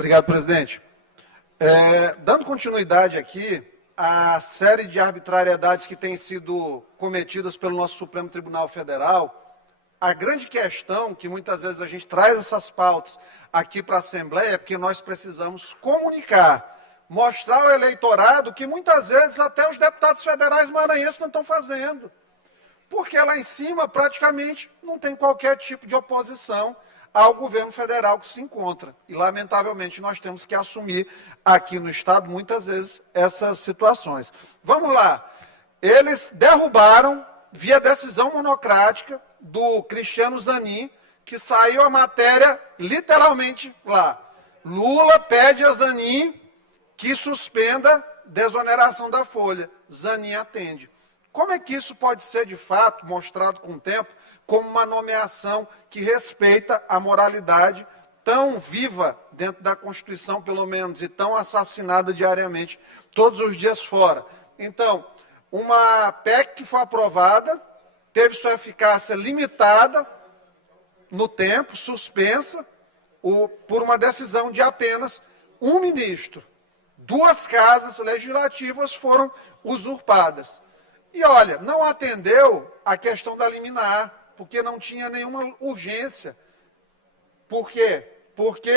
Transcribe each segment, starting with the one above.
Obrigado, presidente. Dando continuidade aqui à série de arbitrariedades que têm sido cometidas pelo nosso Supremo Tribunal Federal, a grande questão que muitas vezes a gente traz essas pautas aqui para a Assembleia é porque nós precisamos comunicar, mostrar ao eleitorado que muitas vezes até os deputados federais maranhenses não estão fazendo. Porque lá em cima, praticamente, não tem qualquer tipo de oposição ao governo federal que se encontra. E, lamentavelmente, nós temos que assumir aqui no Estado, muitas vezes, essas situações. Vamos lá. Eles derrubaram, via decisão monocrática, do Cristiano Zanin, que saiu a matéria literalmente lá. Lula pede a Zanin que suspenda desoneração da folha. Zanin atende. Como é que isso pode ser, de fato, mostrado com o tempo, como uma nomeação que respeita a moralidade tão viva dentro da Constituição, pelo menos, e tão assassinada diariamente, todos os dias fora? Então, uma PEC que foi aprovada, teve sua eficácia limitada no tempo, suspensa, por uma decisão de apenas um ministro. 2 casas legislativas foram usurpadas. E, olha, não atendeu a questão da liminar, porque não tinha nenhuma urgência. Por quê? Porque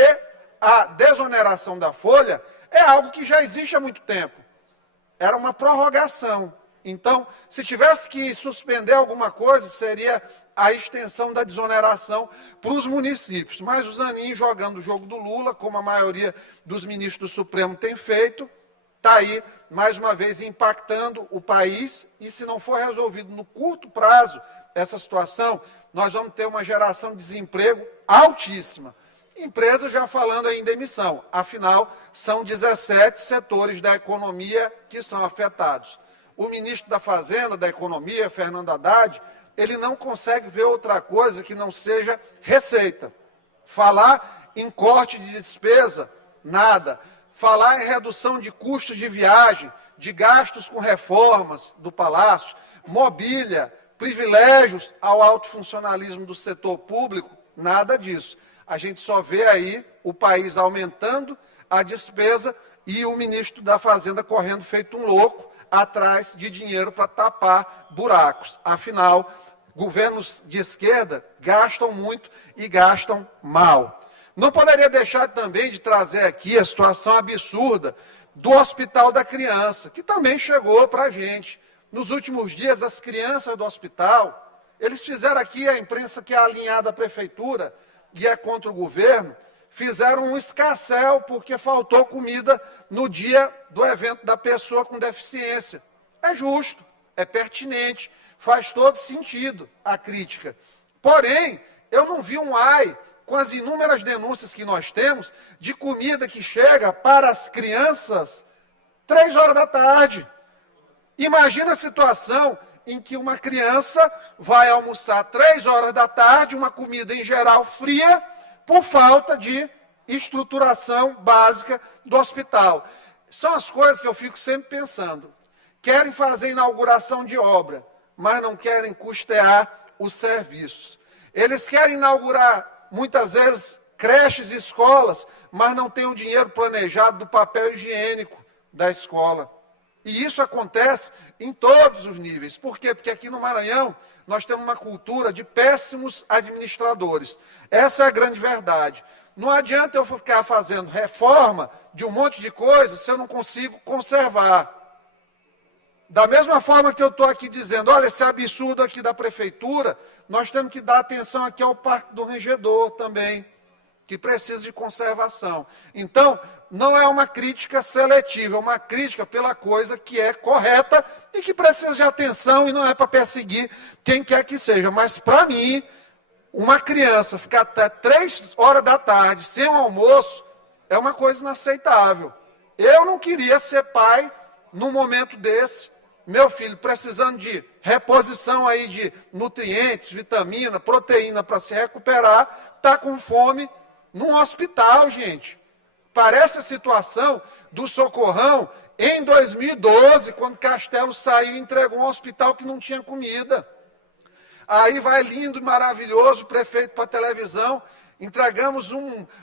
a desoneração da folha é algo que já existe há muito tempo. Era uma prorrogação. Então, se tivesse que suspender alguma coisa, seria a extensão da desoneração para os municípios. Mas o Zanin, jogando o jogo do Lula, como a maioria dos ministros do Supremo tem feito, está aí, mais uma vez, impactando o país, e se não for resolvido no curto prazo essa situação, nós vamos ter uma geração de desemprego altíssima. Empresas já falando em demissão, afinal, são 17 setores da economia que são afetados. O ministro da Fazenda, da Economia, Fernando Haddad, ele não consegue ver outra coisa que não seja receita. Falar em corte de despesa, nada. Falar em redução de custos de viagem, de gastos com reformas do Palácio, mobília, privilégios ao alto funcionalismo do setor público, nada disso. A gente só vê aí o país aumentando a despesa e o ministro da Fazenda correndo feito um louco atrás de dinheiro para tapar buracos. Afinal, governos de esquerda gastam muito e gastam mal. Não poderia deixar também de trazer aqui a situação absurda do Hospital da Criança, que também chegou para a gente. Nos últimos dias, as crianças do hospital, eles fizeram aqui, a imprensa que é alinhada à prefeitura e é contra o governo, fizeram um escarcéu porque faltou comida no dia do evento da pessoa com deficiência. É justo, é pertinente, faz todo sentido a crítica. Porém, eu não vi um ai com as inúmeras denúncias que nós temos de comida que chega para as crianças 3 horas da tarde. Imagina a situação em que uma criança vai almoçar 3 horas da tarde, uma comida em geral fria, por falta de estruturação básica do hospital. São as coisas que eu fico sempre pensando. Querem fazer inauguração de obra, mas não querem custear os serviços. Eles querem inaugurar, muitas vezes, creches e escolas, mas não têm o dinheiro planejado do papel higiênico da escola. E isso acontece em todos os níveis. Por quê? Porque aqui no Maranhão nós temos uma cultura de péssimos administradores. Essa é a grande verdade. Não adianta eu ficar fazendo reforma de um monte de coisas se eu não consigo conservar. Da mesma forma que eu estou aqui dizendo, olha, esse absurdo aqui da prefeitura, nós temos que dar atenção aqui ao Parque do Rangedor também, que precisa de conservação. Então, não é uma crítica seletiva, é uma crítica pela coisa que é correta e que precisa de atenção, e não é para perseguir quem quer que seja. Mas, para mim, uma criança ficar até 3 horas da tarde sem um almoço é uma coisa inaceitável. Eu não queria ser pai num momento desse. Meu filho precisando de reposição aí de nutrientes, vitamina, proteína para se recuperar, está com fome num hospital, gente. Parece a situação do Socorrão em 2012, quando Castelo saiu e entregou um hospital que não tinha comida. Aí vai lindo e maravilhoso o prefeito para a televisão entregamos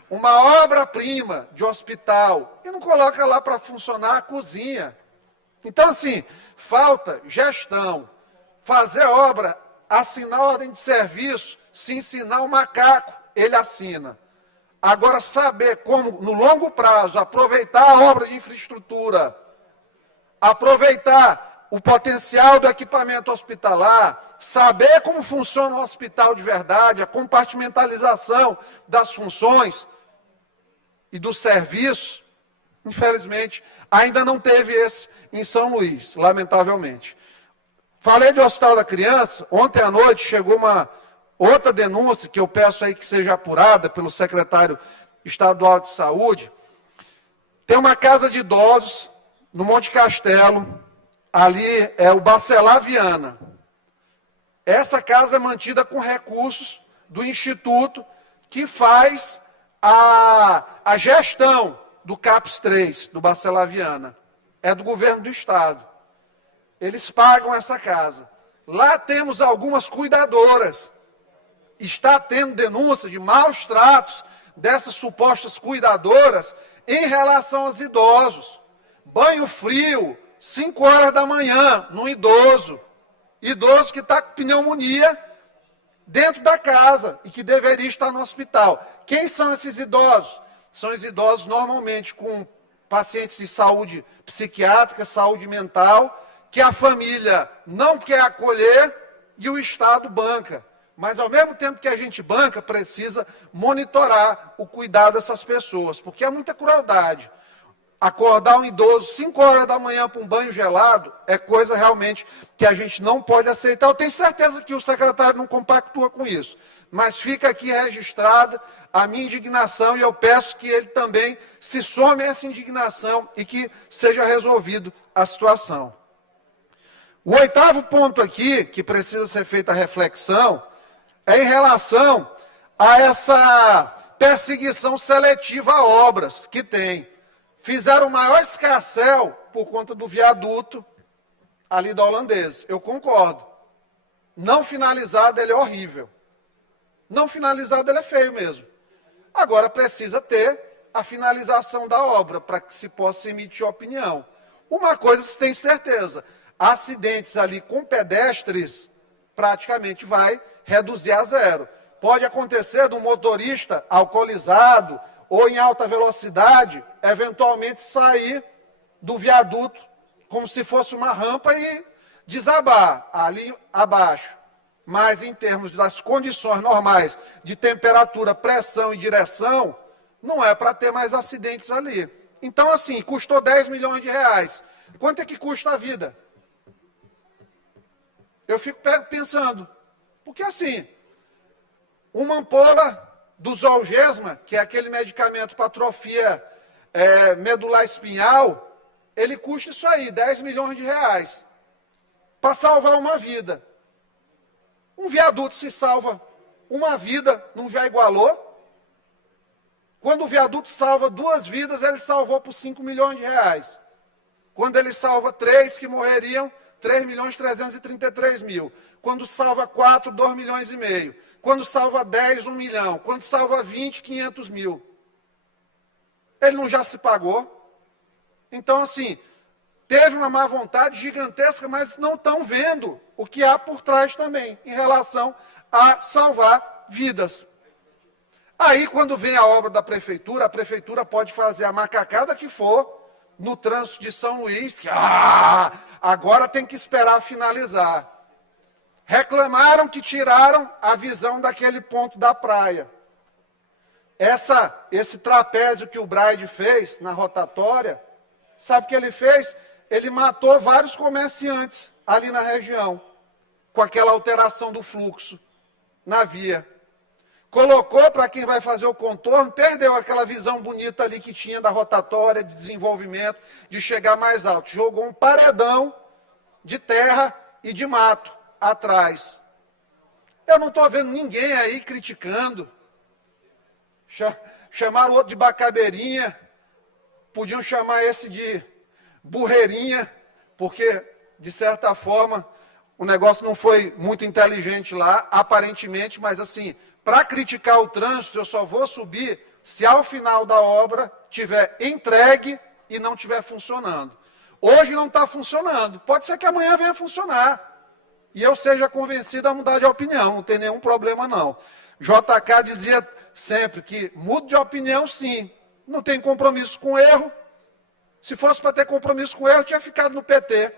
uma obra-prima de hospital e não coloca lá para funcionar a cozinha. Então, assim, falta gestão, fazer obra, assinar ordem de serviço, se ensinar o macaco, ele assina. Agora, saber como, no longo prazo, aproveitar a obra de infraestrutura, aproveitar o potencial do equipamento hospitalar, saber como funciona o hospital de verdade, a compartimentalização das funções e dos serviços, infelizmente, ainda não teve esse em São Luís, lamentavelmente. Falei de Hospital da Criança, ontem à noite chegou uma outra denúncia, que eu peço aí que seja apurada pelo secretário estadual de saúde. Tem uma casa de idosos no Monte Castelo, ali é o Bacelar Viana. Essa casa é mantida com recursos do Instituto, que faz a gestão do CAPS 3, do Bacelar Viana. É do governo do estado. Eles pagam essa casa. Lá temos algumas cuidadoras. Está tendo denúncia de maus tratos dessas supostas cuidadoras em relação aos idosos. Banho frio, 5 horas da manhã, num idoso. Idoso que está com pneumonia dentro da casa e que deveria estar no hospital. Quem são esses idosos? São os idosos normalmente com pacientes de saúde psiquiátrica, saúde mental, que a família não quer acolher e o Estado banca. Mas, ao mesmo tempo que a gente banca, precisa monitorar o cuidado dessas pessoas, porque é muita crueldade. Acordar um idoso 5 horas da manhã para um banho gelado é coisa realmente que a gente não pode aceitar. Eu tenho certeza que o secretário não compactua com isso. Mas fica aqui registrada a minha indignação e eu peço que ele também se some a essa indignação e que seja resolvido a situação. O 8º ponto aqui, que precisa ser feita a reflexão, é em relação a essa perseguição seletiva a obras que tem. Fizeram o maior escarcéu por conta do viaduto ali da Holandesa. Eu concordo. Não finalizado, ele é horrível. Não finalizado, ele é feio mesmo. Agora precisa ter a finalização da obra para que se possa emitir opinião. Uma coisa se tem certeza, acidentes ali com pedestres praticamente vai reduzir a zero. Pode acontecer do motorista alcoolizado ou em alta velocidade, eventualmente sair do viaduto como se fosse uma rampa e desabar ali abaixo. Mas em termos das condições normais de temperatura, pressão e direção, não é para ter mais acidentes ali. Então, assim, custou 10 milhões de reais. Quanto é que custa a vida? Eu fico pensando, porque assim, uma ampola do Zolgensma, que é aquele medicamento para atrofia medular espinhal, ele custa isso aí, 10 milhões de reais, para salvar uma vida. Um viaduto se salva uma vida, não já igualou? Quando o viaduto salva 2 vidas, ele salvou por 5 milhões de reais. Quando ele salva 3 que morreriam, 3.333.000. Quando salva 4, 2 milhões e meio. Quando salva 10, 1 milhão. Quando salva 20, 500 mil. Ele não já se pagou? Então, assim, teve uma má vontade gigantesca, mas não estão vendo o que há por trás também, em relação a salvar vidas. Aí, quando vem a obra da prefeitura, a prefeitura pode fazer a macacada que for no trânsito de São Luís, que agora tem que esperar finalizar. Reclamaram que tiraram a visão daquele ponto da praia. Esse trapézio que o Braide fez na rotatória, sabe o que ele fez? Ele matou vários comerciantes ali na região, com aquela alteração do fluxo na via. Colocou para quem vai fazer o contorno, perdeu aquela visão bonita ali que tinha da rotatória, de desenvolvimento, de chegar mais alto. Jogou um paredão de terra e de mato atrás. Eu não estou vendo ninguém aí criticando. Chamaram o outro de bacabeirinha, podiam chamar esse de burreirinha, porque, de certa forma, o negócio não foi muito inteligente lá, aparentemente, mas assim, para criticar o trânsito, eu só vou subir se ao final da obra tiver entregue e não estiver funcionando. Hoje não está funcionando. Pode ser que amanhã venha funcionar. E eu seja convencido a mudar de opinião. Não tem nenhum problema, não. JK dizia sempre que mudo de opinião, sim. Não tem compromisso com erro. Se fosse para ter compromisso com erro, eu tinha ficado no PT.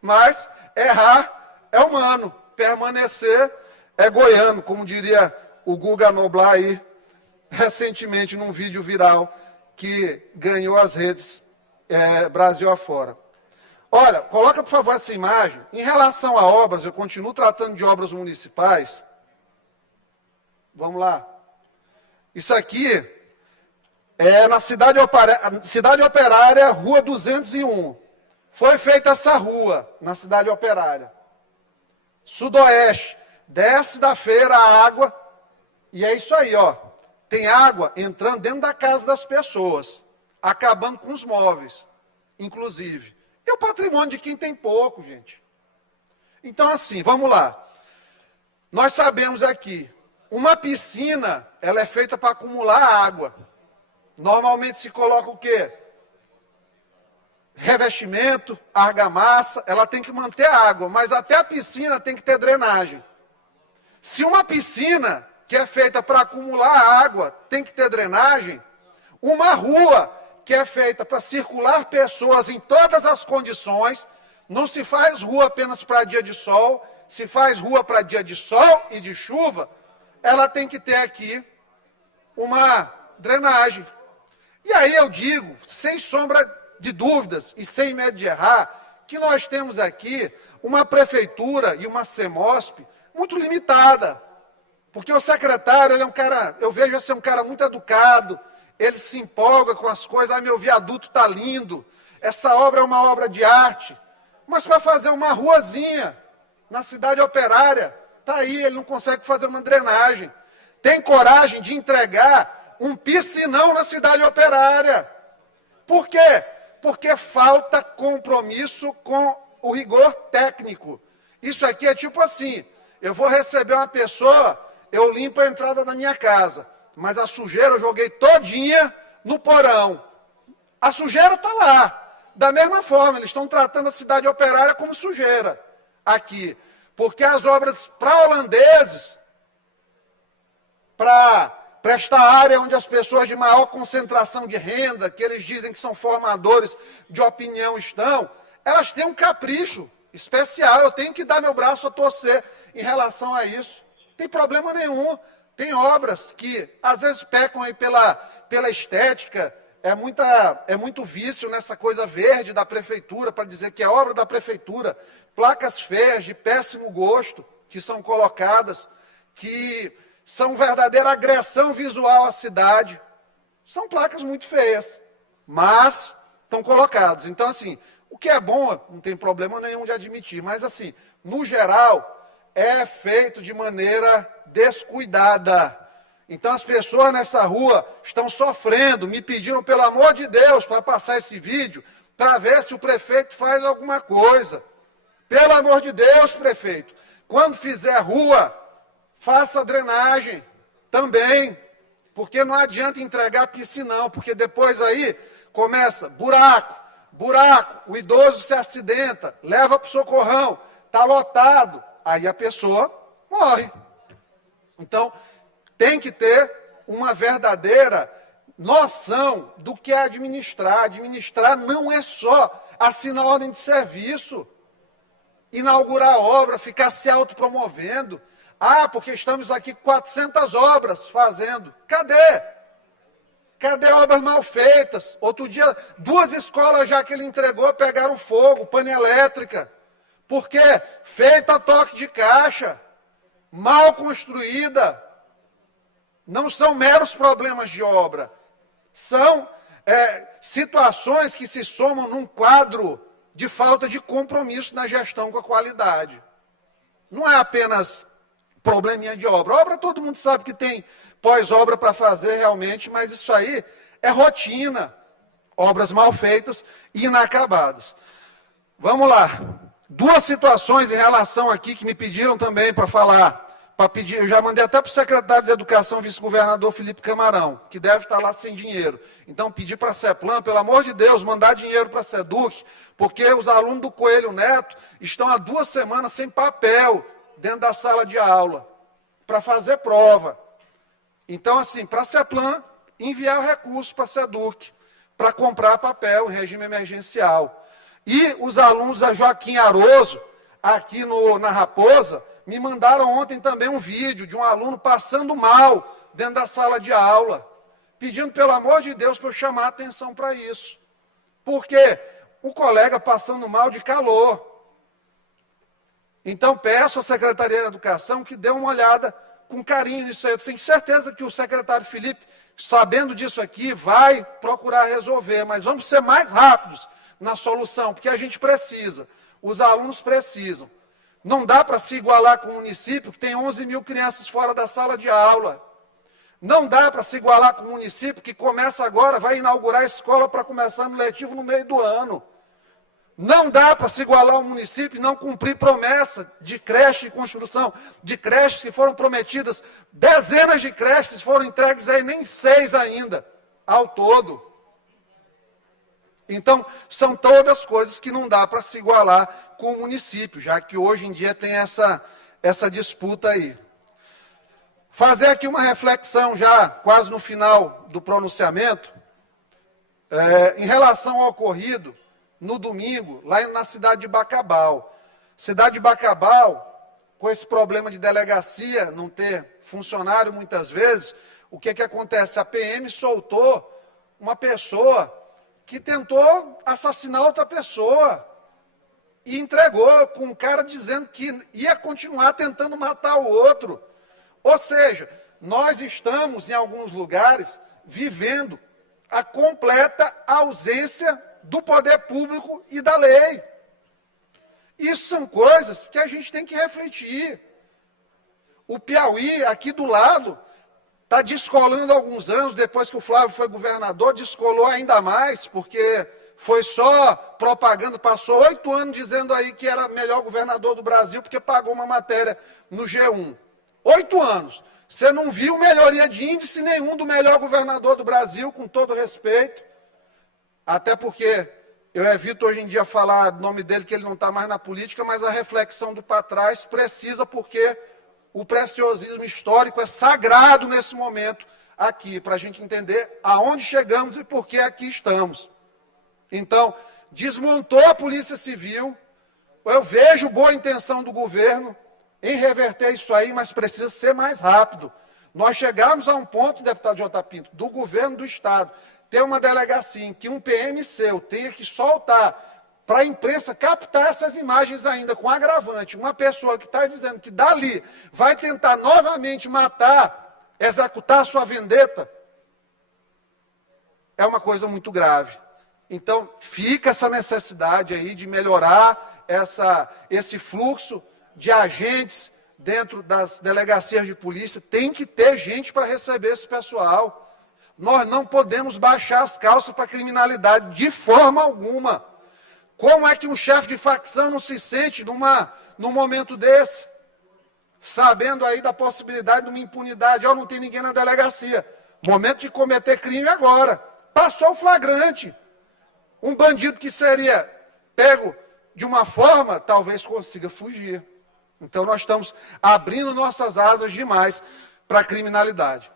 Mas errar é humano. Permanecer é goiano, como diria o Guga Noblar aí, recentemente num vídeo viral que ganhou as redes Brasil afora. Olha, coloca por favor essa imagem. Em relação a obras, eu continuo tratando de obras municipais. Vamos lá. Isso aqui é na Cidade Operária, Rua 201. Foi feita essa rua na Cidade Operária. Sudoeste, desce da feira a água, e é isso aí, ó. Tem água entrando dentro da casa das pessoas, acabando com os móveis, inclusive. E o patrimônio de quem tem pouco, gente. Então, assim, vamos lá. Nós sabemos aqui, uma piscina, ela é feita para acumular água. Normalmente se coloca o quê? Revestimento, argamassa, ela tem que manter a água, mas até a piscina tem que ter drenagem. Se uma piscina que é feita para acumular água tem que ter drenagem, uma rua que é feita para circular pessoas em todas as condições, não se faz rua apenas para dia de sol, se faz rua para dia de sol e de chuva, ela tem que ter aqui uma drenagem. E aí eu digo, sem sombra de dúvidas e sem medo de errar, que nós temos aqui uma prefeitura e uma CEMOSP muito limitada. Porque o secretário, ele é um cara, eu vejo ser um cara muito educado, ele se empolga com as coisas, meu viaduto está lindo, essa obra é uma obra de arte, mas para fazer uma ruazinha na Cidade Operária, está aí, ele não consegue fazer uma drenagem. Tem coragem de entregar um piscinão na Cidade Operária. Por quê? Porque falta compromisso com o rigor técnico. Isso aqui é tipo assim, eu vou receber uma pessoa, eu limpo a entrada da minha casa, mas a sujeira eu joguei todinha no porão. A sujeira está lá. Da mesma forma, eles estão tratando a Cidade Operária como sujeira aqui. Porque as obras para holandeses, para esta área onde as pessoas de maior concentração de renda, que eles dizem que são formadores de opinião estão, elas têm um capricho especial. Eu tenho que dar meu braço a torcer em relação a isso. Não tem problema nenhum. Tem obras que às vezes pecam aí pela estética. É muito vício nessa coisa verde da prefeitura, para dizer que é obra da prefeitura. Placas feias, de péssimo gosto, que são colocadas, que são verdadeira agressão visual à cidade. São placas muito feias, mas estão colocadas. Então, assim, o que é bom, não tem problema nenhum de admitir, mas, assim, no geral, é feito de maneira descuidada. Então, as pessoas nessa rua estão sofrendo, me pediram, pelo amor de Deus, para passar esse vídeo, para ver se o prefeito faz alguma coisa. Pelo amor de Deus, prefeito, quando fizer rua, faça drenagem também, porque não adianta entregar piscinão, porque depois aí começa buraco, o idoso se acidenta, leva para o socorrão, está lotado, aí a pessoa morre. Então, tem que ter uma verdadeira noção do que é administrar. Administrar não é só assinar ordem de serviço, inaugurar a obra, ficar se autopromovendo. Ah, porque estamos aqui com 400 obras fazendo. Cadê? Cadê obras mal feitas? Outro dia, 2 escolas já que ele entregou pegaram fogo, pane elétrica. Por quê? Feita a toque de caixa, mal construída. Não são meros problemas de obra. São situações que se somam num quadro de falta de compromisso na gestão com a qualidade. Não é apenas probleminha de obra. Obra todo mundo sabe que tem pós-obra para fazer realmente, mas isso aí é rotina. Obras mal feitas e inacabadas. Vamos lá. 2 situações em relação aqui que me pediram também para falar. para pedir, eu já mandei até para o secretário de Educação, vice-governador Felipe Camarão, que deve estar lá sem dinheiro. Então, pedir para a CEPLAN, pelo amor de Deus, mandar dinheiro para a SEDUC, porque os alunos do Coelho Neto estão há 2 semanas sem papel dentro da sala de aula, para fazer prova. Então, assim, para a CEPLAN, enviar recursos para a SEDUC, para comprar papel em regime emergencial. E os alunos da Joaquim Aroso, aqui na Raposa, me mandaram ontem também um vídeo de um aluno passando mal dentro da sala de aula, pedindo, pelo amor de Deus, para eu chamar a atenção para isso. Porque o colega passando mal de calor. Então, peço à Secretaria de Educação que dê uma olhada com carinho nisso aí. Eu tenho certeza que o secretário Felipe, sabendo disso aqui, vai procurar resolver, mas vamos ser mais rápidos na solução, porque a gente precisa, os alunos precisam. Não dá para se igualar com o município que tem 11 mil crianças fora da sala de aula. Não dá para se igualar com o município que começa agora, vai inaugurar a escola para começar no letivo no meio do ano. Não dá para se igualar ao município e não cumprir promessa de creche e construção de creches que foram prometidas. Dezenas de creches foram entregues aí, nem 6 ainda, ao todo. Então, são todas coisas que não dá para se igualar com o município, já que hoje em dia tem essa disputa aí. Fazer aqui uma reflexão já, quase no final do pronunciamento, em relação ao ocorrido no domingo, lá na cidade de Bacabal. Cidade de Bacabal, com esse problema de delegacia, não ter funcionário muitas vezes, o que acontece? A PM soltou uma pessoa que tentou assassinar outra pessoa e entregou com um cara dizendo que ia continuar tentando matar o outro. Ou seja, nós estamos, em alguns lugares, vivendo a completa ausência do poder público e da lei. Isso são coisas que a gente tem que refletir. O Piauí, aqui do lado, está descolando há alguns anos, depois que o Flávio foi governador, descolou ainda mais, porque foi só propaganda, passou 8 anos dizendo aí que era o melhor governador do Brasil, porque pagou uma matéria no G1. 8 anos. Você não viu melhoria de índice nenhum do melhor governador do Brasil, com todo respeito. Até porque eu evito hoje em dia falar o nome dele, que ele não está mais na política, mas a reflexão do para trás precisa, porque o preciosismo histórico é sagrado nesse momento aqui, para a gente entender aonde chegamos e por que aqui estamos. Então, desmontou a Polícia Civil, eu vejo boa intenção do governo em reverter isso aí, mas precisa ser mais rápido. Nós chegamos a um ponto, deputado J. Pinto, do governo do Estado, ter uma delegacia em que um PM seu tenha que soltar para a imprensa captar essas imagens ainda com agravante. Uma pessoa que está dizendo que dali vai tentar novamente matar, executar sua vendetta, é uma coisa muito grave. Então, fica essa necessidade aí de melhorar esse fluxo de agentes dentro das delegacias de polícia. Tem que ter gente para receber esse pessoal. Nós não podemos baixar as calças para a criminalidade de forma alguma. Como é que um chefe de facção não se sente num momento desse? Sabendo aí da possibilidade de uma impunidade. Não tem ninguém na delegacia. Momento de cometer crime agora. Passou o flagrante. Um bandido que seria pego de uma forma, talvez consiga fugir. Então nós estamos abrindo nossas asas demais para a criminalidade.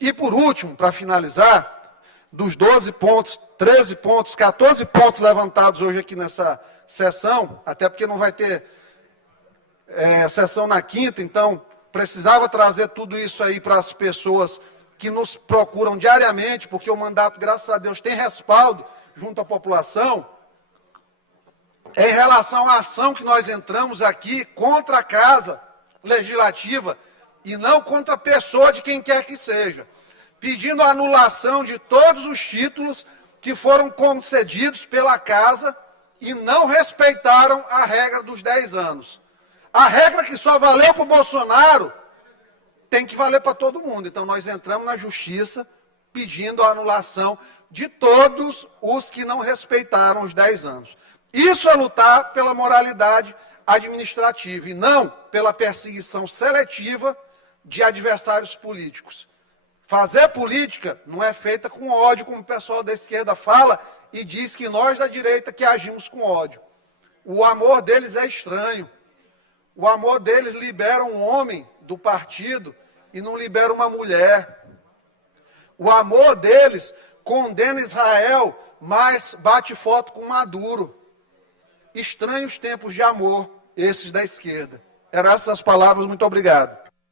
E por último, para finalizar, dos 12 pontos, 13 pontos, 14 pontos levantados hoje aqui nessa sessão, até porque não vai ter sessão na quinta, então precisava trazer tudo isso aí para as pessoas que nos procuram diariamente, porque o mandato, graças a Deus, tem respaldo junto à população. Em relação à ação que nós entramos aqui contra a Casa Legislativa, e não contra a pessoa de quem quer que seja, pedindo a anulação de todos os títulos que foram concedidos pela Casa e não respeitaram a regra dos 10 anos. A regra que só valeu para o Bolsonaro tem que valer para todo mundo. Então nós entramos na Justiça pedindo a anulação de todos os que não respeitaram os 10 anos. Isso é lutar pela moralidade administrativa e não pela perseguição seletiva de adversários políticos. Fazer política não é feita com ódio, como o pessoal da esquerda fala e diz que nós da direita que agimos com ódio. O amor deles é estranho. O amor deles libera um homem do partido e não libera uma mulher. O amor deles condena Israel, mas bate foto com Maduro. Estranhos tempos de amor, esses da esquerda. Eram essas palavras, muito obrigado.